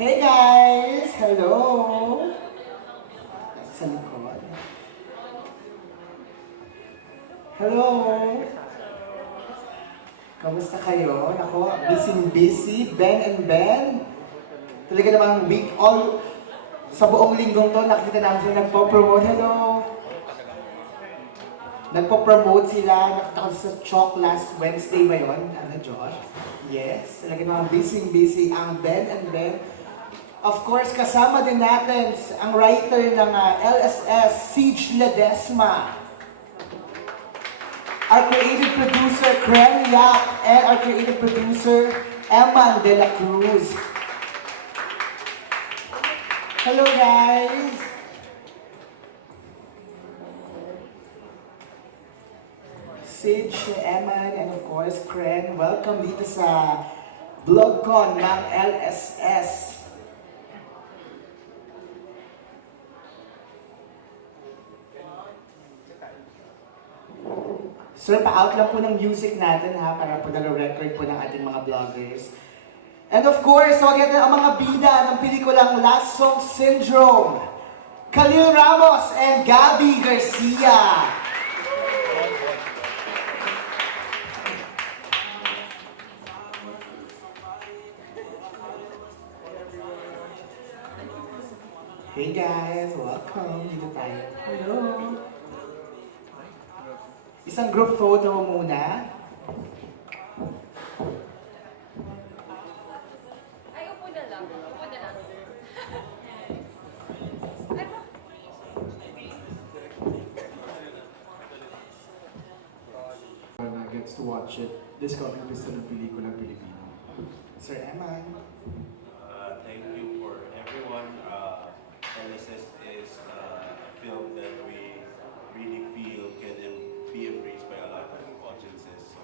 Hey guys! Hello! Sa likod. Hello! Kamusta kayo? Nako, busy-busy, Ben&Ben. Talaga namang week all, sa buong linggong to, nakikita namin sila nagpo-promote. Hello! Nagpo-promote sila, nakita ko sa Chalk last Wednesday ba yun? Ano, Josh? Yes, talaga namang busy-busy ang Ben&Ben. Of course, kasama din natin ang writer ng LSS, Siege Ledesma. Our creative producer, Kren Yak, and our creative producer, Eman De La Cruz. Hello guys! Siege, Eman, and of course, Kren, welcome dito sa BlogCon ng LSS. Sir, pa-out lang po ng music natin ha, para po nag-record po ng ating mga vloggers. And of course, huwag natin ang mga bida ng pelikulang Last Song Syndrome. Khalil Ramos and Gabbi Garcia. Hey guys, welcome. Dito tayo. Hello. Isang group photo muna. Ay, upo na lang. Upo na lang. Gets to watch it this coming Pista ng Pelikulang Pilipino. Sir Eman. Thank you for everyone. LSS is a film that we really feel can be embraced by a lot of audiences. So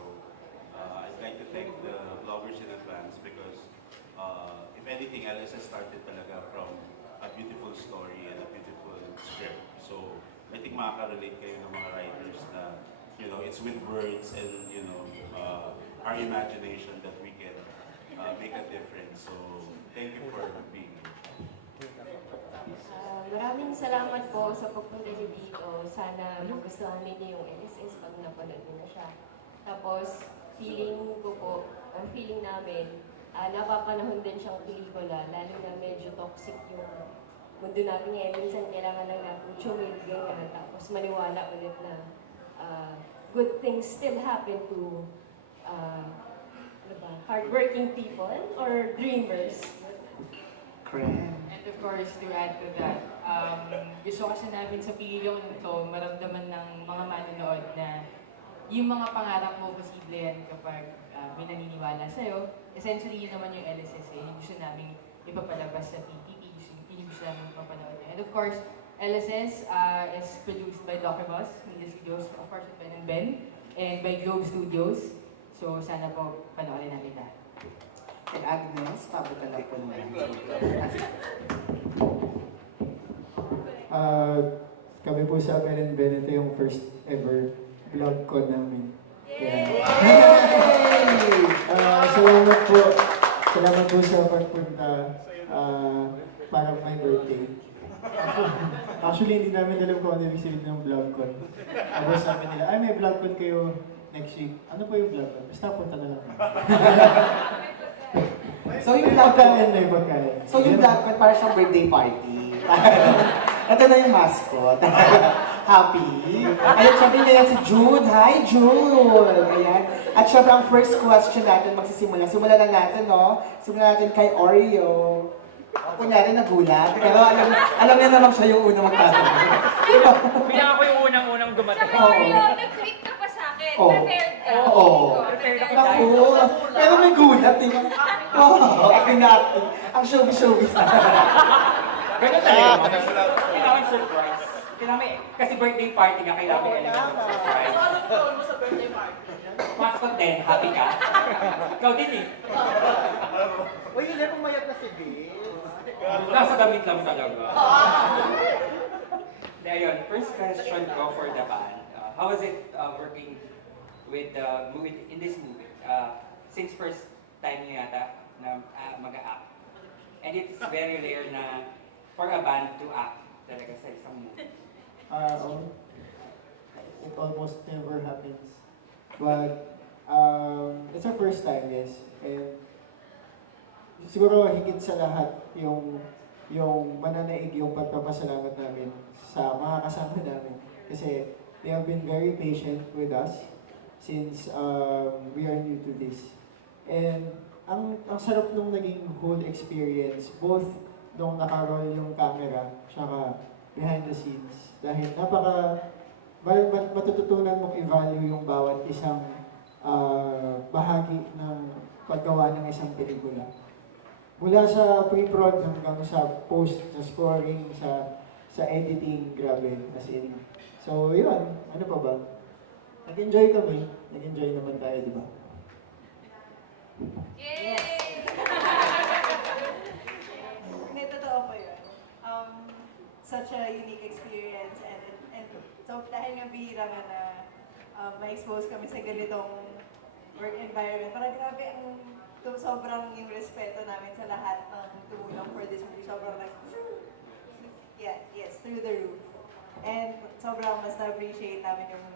I'd like to thank the vloggers in advance because if anything, LSS started talaga from a beautiful story and a beautiful script. So I think makaka-relate kayo ng mga writers na, you know, it's with words and, you know, our imagination that we can make a difference. So thank you for being here. Maraming salamat po sa pagpunta niyo dito. Sana magustuhan ninyo yung LSS pag napanood niyo na siya. Tapos, feeling namin, napapanahon din siyang pelikula, lalo na medyo toxic yung mundo natin ngayon. Minsan kailangan lang natin chumil, ganyan. Tapos maniwala ulit na good things still happen to hardworking people or dreamers. Kren. And of course, to add to that, gusto kasi namin sa pilong ito, maramdaman ng mga manonood na yung mga pangarap mo, posible yan kapag may naniniwala sa'yo. Essentially, yun naman yung LSS eh. Yung gusto namin ipapalabas sa PPP, yung gusto namin ipapanood niya. And of course, LSS is produced by Dr. Boss, Media Studios, of course, Ben&Ben, and by Globe Studios. So, sana po panoorin namin lahat. Kay Agnes, pabutan lang po naman. Kami po sa Ben&Ben, ito yung first ever BlogCon namin. Salamat po. Salamat po sa pagpunta para my birthday. Actually, hindi namin alam kung ano yung sabihin ng BlogCon. Tapos sabi nila, ay may BlogCon kayo next week. Ano po yung BlogCon? Basta punta na lang. So yung BlogCon, So yung BlogCon para siyang birthday party. Ito na yung mascot. Happy. Ayan, syempre na yan si Jude. Hi, Jude! Ayan. At syempre ang first question natin magsisimula. Simulan na natin, no? Simulan natin kay Oreo. Kunyari nagulat, pero alam niya naman siya yung unang magtatanong. Bilang ako yung unang-unang dumating. Tsaka, nag-tweet ka pa sa akin. Oh. Prepared ka. Oo. Prepared ka. Naku, pero may gulat, di ba? Oo, acting. Ang showbiz-showbiz. Ganun talaga. Kailangan surprise. Kailangan may, kasi birthday party nga, kailangan may element of surprise. So, anong role mo sa birthday party? Mascot din, happy ka. Ikaw din eh. Uy, hindi pumayat na si Bill. Nasa damit lang talaga. Ayun, first question ko for the band. How was it working with the movie in this movie? Since first time niyo yata na mag-act. And it's very rare na for a band to act talaga sa isang movie. It almost never happens. But it's our first time, yes. And siguro higit sa lahat yung mananaig yung pagpapasalamat namin sa mga kasama namin. Kasi they have been very patient with us since we are new to this. And ang sarap nung naging whole experience, both nung naka-roll yung camera, tsaka behind the scenes. Dahil matututunan mong i-value yung bawat isang bahagi ng paggawa ng isang pelikula. Mula sa pre-prod hanggang sa post, sa scoring, sa editing, grabe, as in. So, yun. Ano pa ba? Nag-enjoy kami. Nag-enjoy naman tayo, di ba? Yay! Hindi, totoo po yun. Such a unique experience and so dahil nga bihira nga na ma-expose kami sa ganitong work environment, parang grabe ang sobrang yung respeto namin sa lahat ng tumulong for this movie. Sobrang yeah, yes, through the roof. And sobrang mas na-appreciate namin yung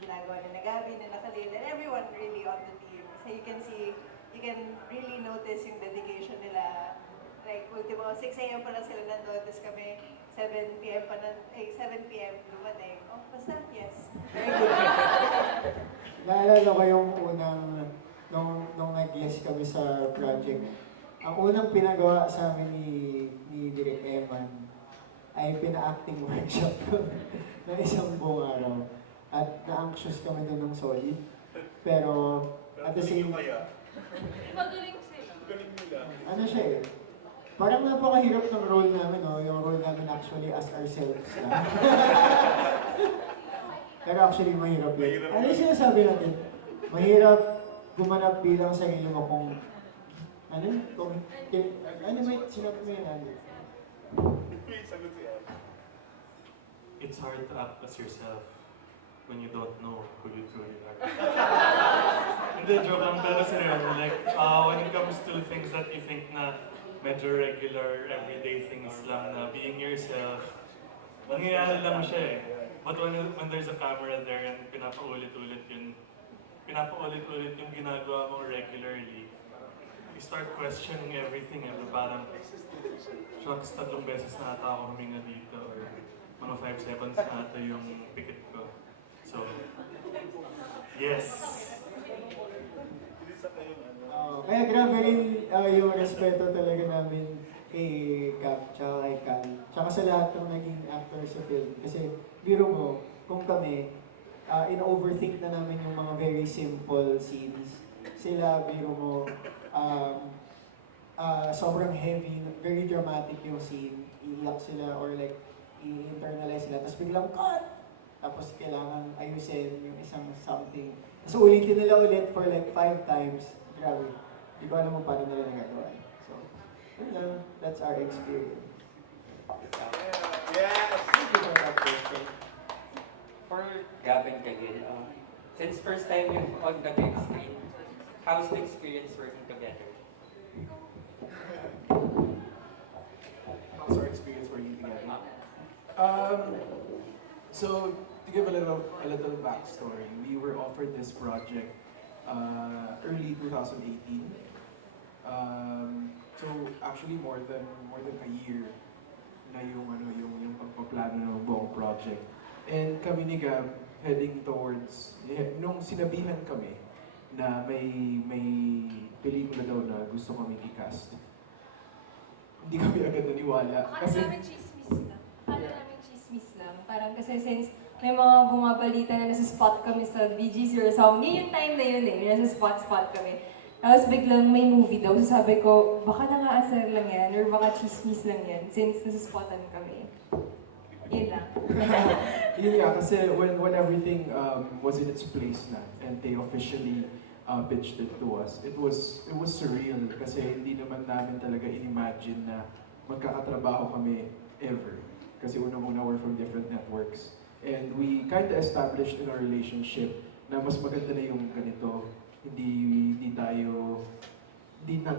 ginagawa ni Gabbi, ni Khalil, and everyone really on the team. So you can really notice yung dedication nila. Like, ultimo, 6 a.m. pa lang sila nandun, tapos kami 7 p.m. dumating. Oh, basta, yes. Very good. Naalala ko yung nung nag-guest kami sa project. Ang unang pinagawa sa amin ni Direk Eman ay pina-acting workshop ng isang buong araw. At na-anxious kami doon ng solid. Pero at the same time, Magaling sila. ano siya eh, parang napakahirap ng role namin, no? Yung role namin actually as ourselves lang. Pero actually mahirap yun. Ano yung sinasabi natin? Mahirap gumanap bilang sarili mo kung may sinabi mo yun, Andy? It's hard to act as yourself when you don't know who you truly are. Hindi, joke lang, pero seryoso, like, when it comes to things that you think na medyo regular, everyday things lang na being yourself, nangyayari lang siya eh. But when there's a camera there and pinapaulit-ulit yung ginagawa mo regularly, you start questioning everything eh. Parang, shucks, 3 beses na ata ako huminga dito or mga 5 seconds na ata yung pikit ko. So, yes. Kaya grabe rin yung respeto talaga namin kay Gab, tsaka kay Kan, tsaka sa lahat ng naging actor sa film. Kasi biro mo, kung kami, in-overthink na namin yung mga very simple scenes. Sila, biro mo, sobrang heavy, very dramatic yung scene. Iiyak sila or like, i-internalize sila. Tapos biglang cut! Tapos kailangan ayusin yung isang something. Tapos ulitin nila ulit for like 5 times. Grabe. Hindi ko alam mo paano nila nagagawa. So, yun lang. That's our experience. Yes! Thank you for that question. For Gab and Khalil, since first time you're on the big screen, how's the experience working together? How's our experience working together? So to give a little backstory, we were offered this project early 2018. So actually more than a year na yung pagpaplano ng buong project. And kami ni Gab heading towards nung sinabihan kami na may pelikula daw na gusto kami i-cast. Hindi kami agad naniwala. Akala namin chismis lang. Parang kasi since may mga bumabalita na nasa spot kami sa BGC or something. Yun yung time na yun eh, nasa spot kami. Tapos biglang may movie daw, so sabi ko, baka nang-aasar lang yan, or baka chismis lang yan, since nasa spotan kami. Yun lang. Yun nga, kasi when everything was in its place na, and they officially pitched it to us, it was surreal kasi hindi naman namin talaga in-imagine na magkakatrabaho kami ever. Kasi unang-una we're from different networks. And we kind of established in our relationship na mas maganda na yung ganito. Hindi tayo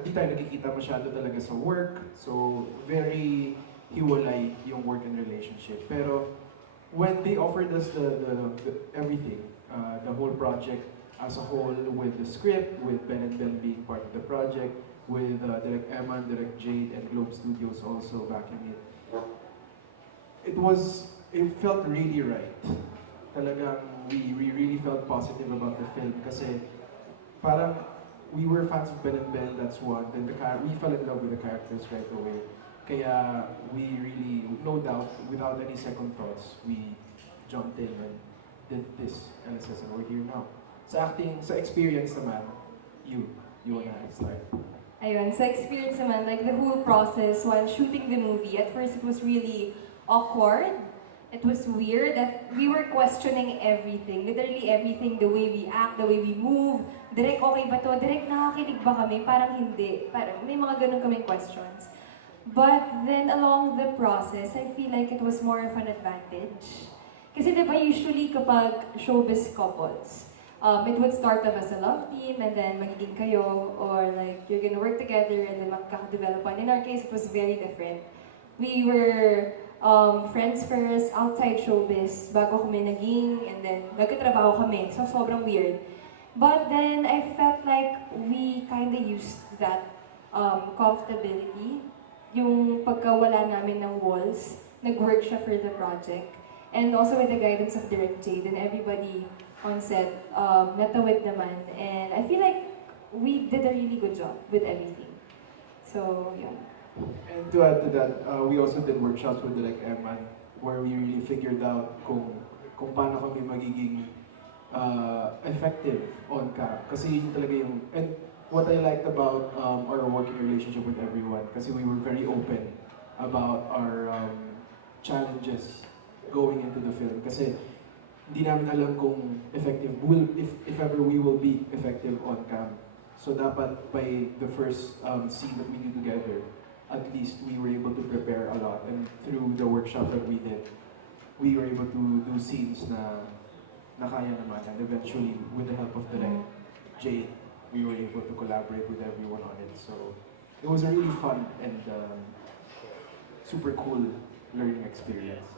nakikita masyado talaga sa work. So, very hiwalay yung work and relationship. Pero, when they offered us the everything, the whole project as a whole, with the script, with Ben&Ben being part of the project, with Direct Emma, Direct Jade, and Globe Studios also backing it, it felt really right. Talagang we really felt positive about the film kasi parang we were fans of Ben&Ben, that's one. Then we fell in love with the characters right away. Kaya we really, no doubt, without any second thoughts, we jumped in and did this LSS and we're here now. Sa acting, sa experience naman, you wanna start. Ayun, sa experience naman, like the whole process while shooting the movie, at first it was really awkward. It was weird that we were questioning everything, literally everything, the way we act, the way we move. Direk, okay ba to? Direk, nakakinig ba kami? Parang hindi. Parang may mga ganun kaming questions. But then along the process, I feel like it was more of an advantage. Kasi diba usually kapag showbiz couples, it would start off as a love team and then magiging kayo, or like you're gonna work together and then magkakadevelop on. In our case, it was very different. We were friends first, outside showbiz, bago kami naging, and then nagkatrabaho kami. So, sobrang weird. But then, I felt like we kind of used that comfortability. Yung pagkawala namin ng walls, nag-work siya for the project. And also with the guidance of Direct Jade and everybody on set, natawid naman. And I feel like we did a really good job with everything. So, yun. And to add to that, we also did workshops with Direct Emma where we really figured out kung paano kami magiging effective on cam. Kasi yun talaga yung, and what I liked about our working relationship with everyone, kasi we were very open about our challenges going into the film. Kasi hindi namin alam kung effective, if ever we will be effective on cam. So dapat by the first scene that we do together, at least we were able to prepare a lot, and through the workshop that we did, we were able to do scenes na kaya naman, and eventually with the help of Direct Jade, we were able to collaborate with everyone on it. So it was a really fun and super cool learning experience.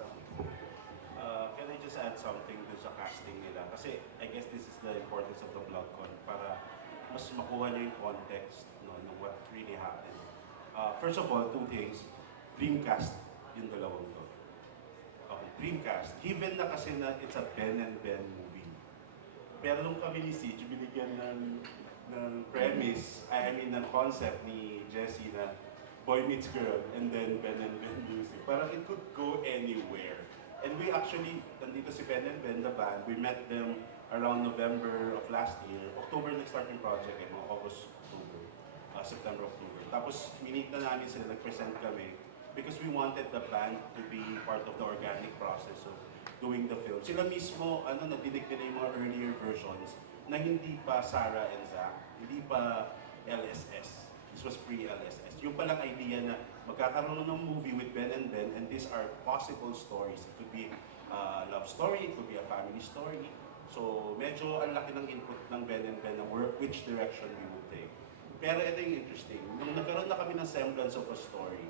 Can I just add something dun sa casting nila? Kasi I guess this is the importance of the BlogCon para mas makuha niyo yung context ng what really happened. First of all, two things. Dreamcast yung dalawang to. Okay, Dreamcast. Given na kasi na it's a Ben&Ben movie. Pero nung kami ni Siege, binigyan ng premise, ng concept ni Jessie na boy meets girl and then Ben&Ben music. Parang it could go anywhere. And we actually, nandito si Ben&Ben, the band, we met them around November of last year. October nag-start yung project, mga August, October, September, October. Tapos, minute na namin sila, nag-present kami because we wanted the band to be part of the organic process of doing the film. Sila mismo, nadinig nila yung mga earlier versions na hindi pa Sarah and Zach, hindi pa LSS. This was pre-LSS. Yung palang idea na magkakaroon ng movie with Ben&Ben and these are possible stories. It could be a love story, it could be a family story. So, medyo ang laki ng input ng Ben&Ben na which direction we would take. Pero ito yung interesting. Nung nagkaroon na kami ng semblance of a story,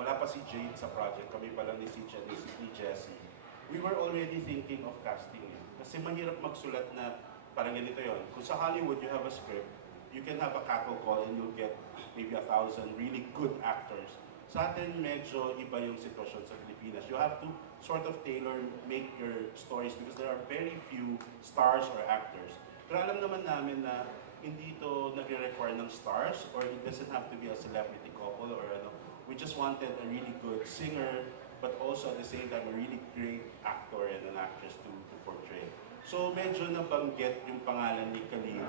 wala pa si Jade sa project, kami pa lang ni Siege and ni Jessie, we were already thinking of casting it. Kasi mahirap magsulat na parang ganito yon. Kung sa Hollywood you have a script, you can have a cattle call and you'll get maybe 1,000 really good actors. Sa atin, medyo iba yung sitwasyon sa Pilipinas. You have to sort of make your stories because there are very few stars or actors. Pero alam naman namin na hindi ito nagre-require ng stars or it doesn't have to be a celebrity couple or We just wanted a really good singer, but also at the same time a really great actor and an actress to portray. So medyo nabanggit yung pangalan ni Khalil.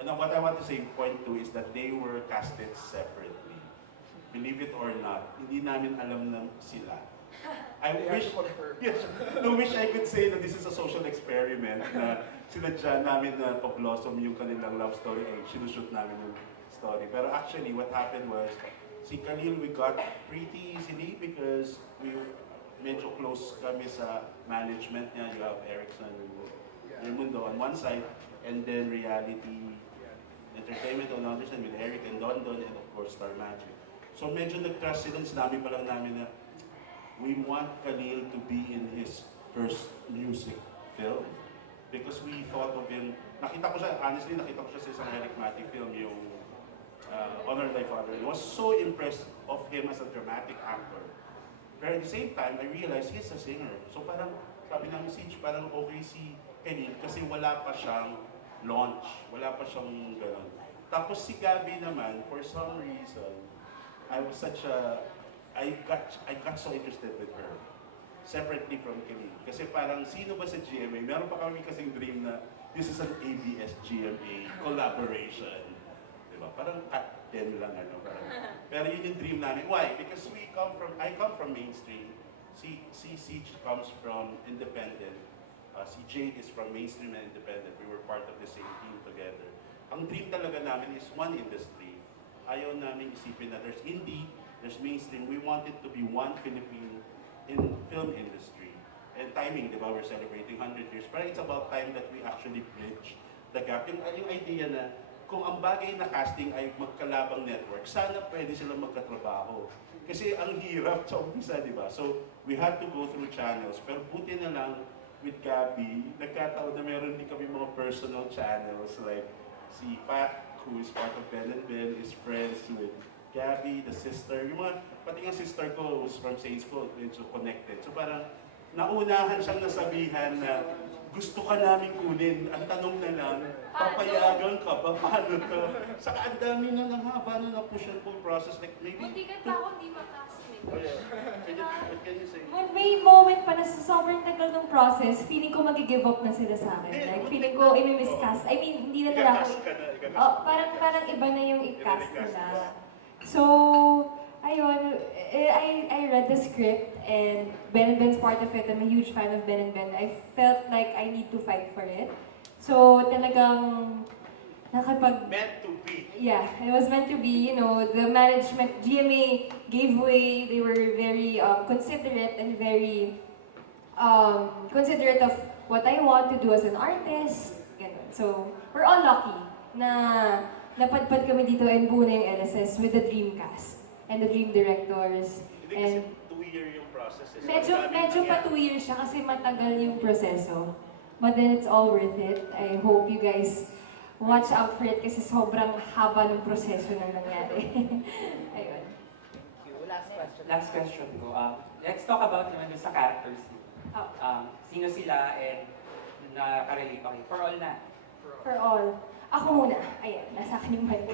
And what I want to say, point two, is that they were casted separately. Believe it or not, hindi namin alam na sila. I wish I could say that this is a social experiment na sinadya namin na pa-blossom yung kanilang love story and sinushoot namin yung story. Pero actually, what happened was, si Khalil we got pretty easily because we medyo close kami sa management niya. You have Erickson Raimundo on one side, and then Reality Entertainment on the other side with Eric and Don, and of course Star Magic. So medyo nag-trust sila, sinabi pa lang namin na we want Khalil to be in his first music film because we thought of him, nakita ko siya sa isang Eric Matic film, yung Honor Thy Father. I was so impressed of him as a dramatic actor. But at the same time, I realized he's a singer. So parang, sabi namin si parang okay si Khalil kasi wala pa siyang launch, wala pa siyang gano'n. Tapos si Gabbi naman, for some reason, I got so interested with her, separately from Khalil. Kasi parang, sino ba sa GMA? Meron pa kami kasing dream na this is an ABS-GMA collaboration. Diba? Parang at 10 lang, ano. Parang, pero yun yung dream namin. Why? Because I come from mainstream. Si Siege comes from independent. Si Jade is from mainstream and independent. We were part of the same team together. Ang dream talaga namin is one industry. Ayaw namin isipin na there's indie, there's mainstream. We want it to be one Philippine in film industry. And timing, di ba? We're celebrating 100 years. Pero it's about time that we actually bridge the gap. Yung idea na kung ang bagay na casting ay magkalabang network, sana pwede silang magkatrabaho. Kasi ang hirap sa umpisa, di ba? So, we had to go through channels. Pero buti na lang with Gabbi, nagkataon na meron din kami mga personal channels. Like, si Pat, who is part of Ben&Ben, is friends with Gabbi, the sister. Yung mga, pati nga sister ko who's from Saints ko, medyo connected. So parang, naunahan siyang nasabihan na gusto ka namin kunin. Ang tanong na lang, papayagan ka ba? Paano to? Saka ang dami na ng haba na na-push yung full process. Like maybe... Buti ka pa ako di makasmate. Oh yeah. What can you say? May moment pa na sa sobrang tagal ng process, feeling ko mag-give up na sila sa akin. Like, feeling ko i-miscast. I mean, hindi na nila ako... Parang iba na yung i-cast nila. So, ayun, I read the script and Ben&Ben's part of it. I'm a huge fan of Ben&Ben. I felt like I need to fight for it. So, talagang meant to be. Yeah, it was meant to be. You know, the management, GMA gave way. They were very considerate and very considerate of what I want to do as an artist. Ganun. So, we're all lucky na napadpad kami dito and buo na yung LSS with the dream cast and the dream directors. And 2-year yung process. medyo pa 2 years siya kasi matagal yung proseso. But then it's all worth it. I hope you guys watch out for it kasi sobrang haba ng proseso na nangyari. Ayun. Last question ko. Let's talk about naman sa characters. Sino sila and nakarelate pa kayo? For all na. For all. Ako muna. Ayan, nasa akin yung mic.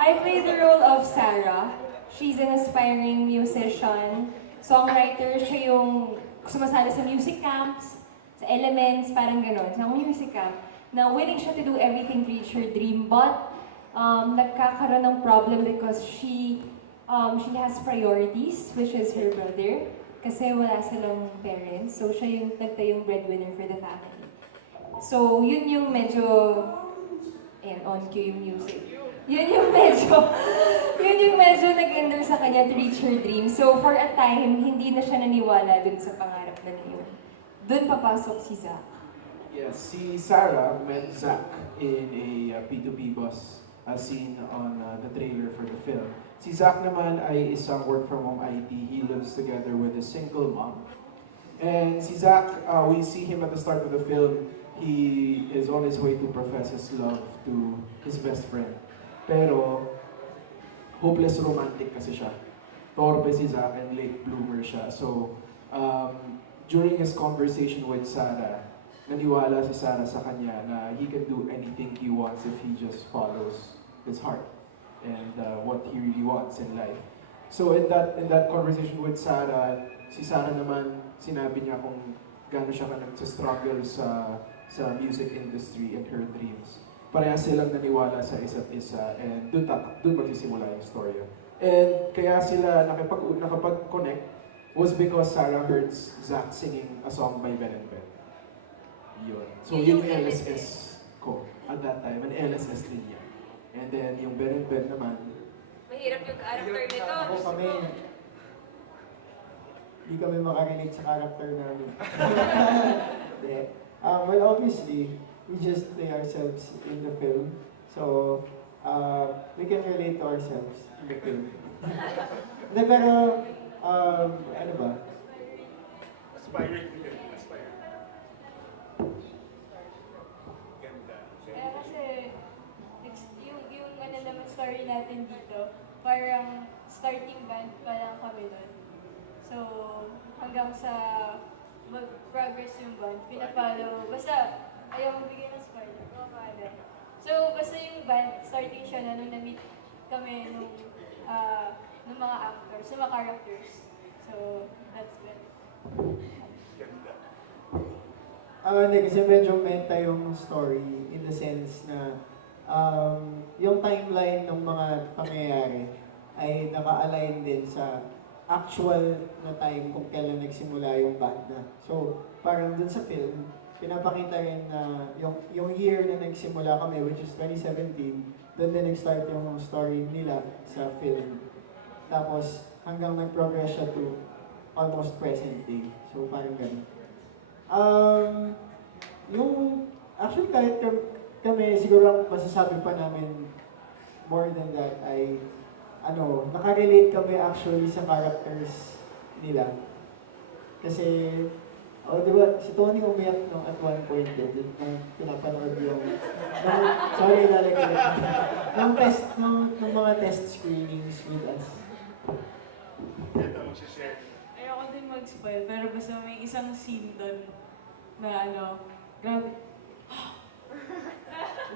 I play the role of Sarah. She's an aspiring musician, songwriter. Siya yung sumasali sa music camps, sa Elements, parang gano'n. Sa music camp. Na willing siya to do everything to reach her dream, but nagkakaroon ng problem because she has priorities, which is her brother. Kasi wala silang parents, so siya yung nagtayong breadwinner for the family. So, yun yung medyo, on cue yung music. Yun yung medyo nag-ender sa kanya to reach her dream. So, for a time, hindi na siya naniwala dun sa pangarap na yun. Dun papasok si Zach. Yes, si Sarah met Zach in a P2P bus scene on the trailer for the film. Si Zach naman ay isang work-from-home IT. He lives together with a single mom. And si Zach, we see him at the start of the film. He is on his way to profess his love to his best friend. Pero, hopeless romantic kasi siya. Torpe si Zach and late bloomer siya. So, during his conversation with Sarah, naniwala si Sarah sa kanya na he can do anything he wants if he just follows his heart and what he really wants in life. So in that conversation with Sarah, si Sarah naman, sinabi niya kung gaano siya nagsa-struggle sa music industry and her dreams. Parehas silang naniwala sa isa't isa, and dun magsisimula yung story. And kaya sila nakapag-connect was because Sarah heard Zach singing a song by Ben&Ben. Yun. So yun yung LSS ko at that time, an LSS din yan. And then yung Ben&Ben naman, Mahirap yung character nito. Ako kami, hindi kami makarelate sa character namin. Hindi. Well, obviously, we just play ourselves in the film. So, we can relate to ourselves in the film. Hindi, pero, ano ba? Aspiring. Kaya kasi, yung ano naman story natin dito, parang starting band pa lang kami nun. So, hanggang sa mag-progress yung band, pinapalo, basta, ayaw magbigay ng spoiler, So, basta yung band, starting siya na nung na-meet kami nung mga actors, ng mga characters. So, that's it. Hindi, kasi medyo meta yung story in the sense na yung timeline ng mga pangyayari ay naka-align din sa actual na time kung kailan nagsimula yung banda. So, parang dun sa film, pinapakita rin na yung year na nagsimula kami, which is 2017, doon din nag-start yung story nila sa film. Tapos, hanggang nag-progress siya to almost present day. So, parang ganun. Actually, kahit kami, siguro ang masasabi pa namin more than that ay, nakarelate kami actually sa characters nila. Kasi, di ba, si Tony umiyak nung at one point din, nung pinapanood yung, sorry, lalagay ko nung mga test screenings with us. Ayoko din mag-spoil, pero basta may isang scene doon na grabe.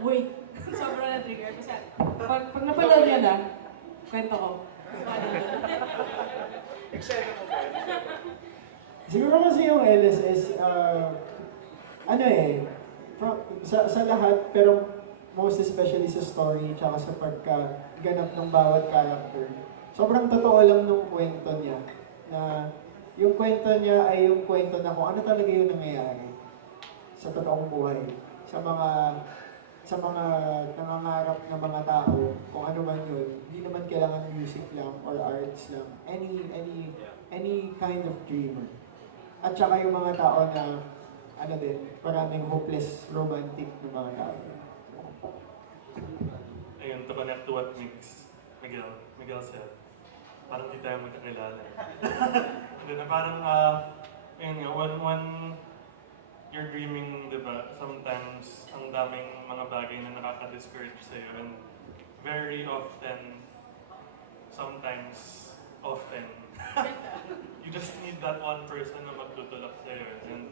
Wait, sobrang na-trigger. Kasi pag napanood niya na, kwento ko. Siguro kasi yung LSS, sa lahat, pero most especially sa story, tsaka sa pagkaganap ng bawat character. Sobrang totoo lang nung kwento niya, na yung kwento niya ay yung kwento na kung ano talaga yung nangyayari sa totoong buhay, sa mga nangangarap na mga tao, kung ano man yun, hindi naman kailangan music lang or arts lang, any kind of dreamer. At saka yung mga tao na, maraming hopeless romantic na mga tao. Ayun, to connect to what Miguel said, parang di tayo magkakilala. Hindi na parang, ayun nga, when you're dreaming, di ba, sometimes ang daming mga bagay na nakaka-discourage sa'yo, and very often, often, you just need that one person na magtutulak sa'yo, and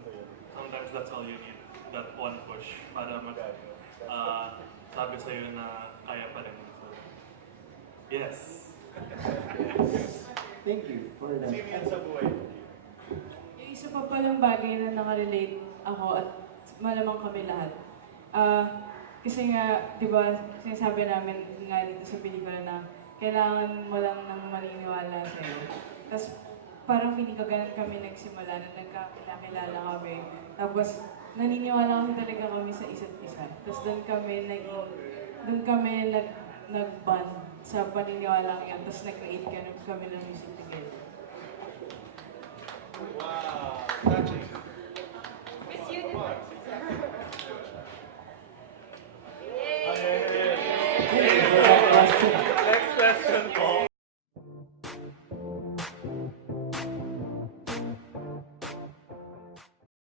sometimes that's all you need, that one push para sabi sa'yo na kaya pa rin. So, yes. Thank you for that. Yung isa pa palang bagay na nakarelate ako at malamang kami lahat. Kasi nga, di ba, sinasabi namin nga dito sa pelikula na kailangan mo lang nang maniniwala sa'yo. Tapos parang feeling ko ganun kami nagsimula na nagkakilala kami. Tapos naniniwala talaga kami sa isa't isa. Tapos doon kami nag-bond sa paniniwala yan. Tapos nag-create kami ng music together. Wow! Touching.